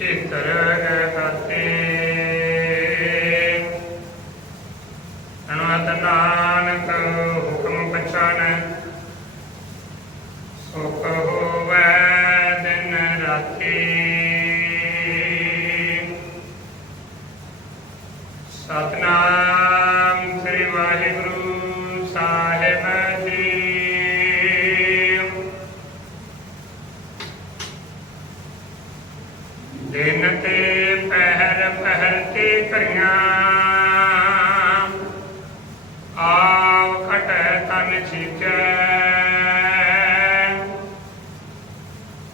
ਇਤਰ ਕਰਤੇ ਅਨੁਤ ਨਾਨਕ ਹੁਕਮ ਪਛਾਨੈ ਸੁਖ ਹੋਵੈ ਦਿਨ ਰਾਤੀ ਦਿਨ ਤੇ ਪਹਿਰ ਪਹਿਰ ਤੇ ਕਰੀਆਂ ਆਵ ਘਟੈ ਤਨ ਛੀਚੈ।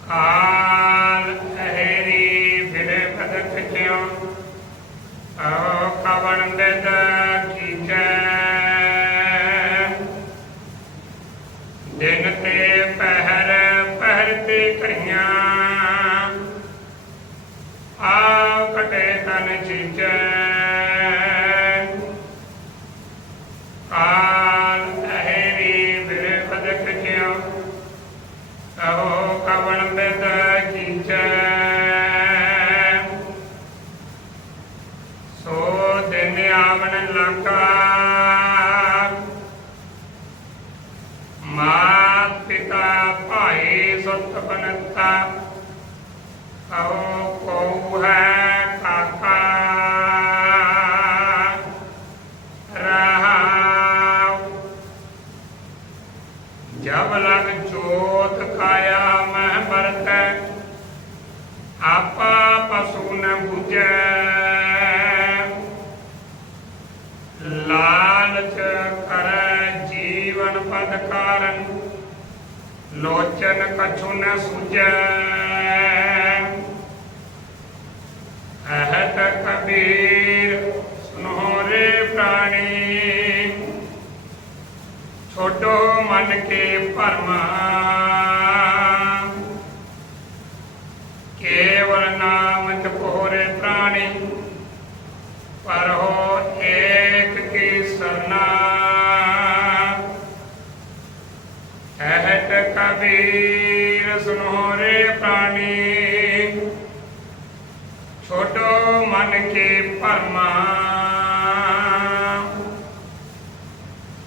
ਕਾਲ ਅਹੇਰੀ ਫਿਰੇ ਬਦਕ ਕਿਉ? ਆਓ ਕਵਣ ਬਿਦ ਕੀਚੈ। ਦਿਨ ਤੇ ਘਟੇ ਤਨ ਚੀਚੈ। ਕਾਲ ਅਹੇਰੀ ਫਿਰੇ ਬਦਕ ਕਿਉ ਕਹੋ ਕਵਣ ਬਿਦ ਕੀਚੈ ਸੋ ਦਿਨ ਆਵਣ ਲੰਕਾ, ਮਾਤ ਪਿਤਾ ਭਾਈ ਸੁਤ ਬਨਤਾ ਕਹੋ ਲੋਚਨ ਕਛੁ ਨ ਸੁਝੈ। ਅਹਤ ਕਬੀਰ ਸੁਨੋਰੇ ਪ੍ਰਾਣੀ। ਛੋਟੋ ਮਨ ਕੇ ਭਰਮਾ। ਕਬੀਰ ਸੁਨੋ ਰੇ ਪ੍ਰਾਣੀ ਛੋਟੋ ਮਨ ਕੇ ਭਰਮਾ।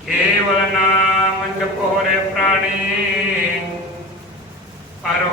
ਕੇਵਲ ਨਾਮ ਜਪੋਰੇ ਪ੍ਰਾਣੀ ਪਰ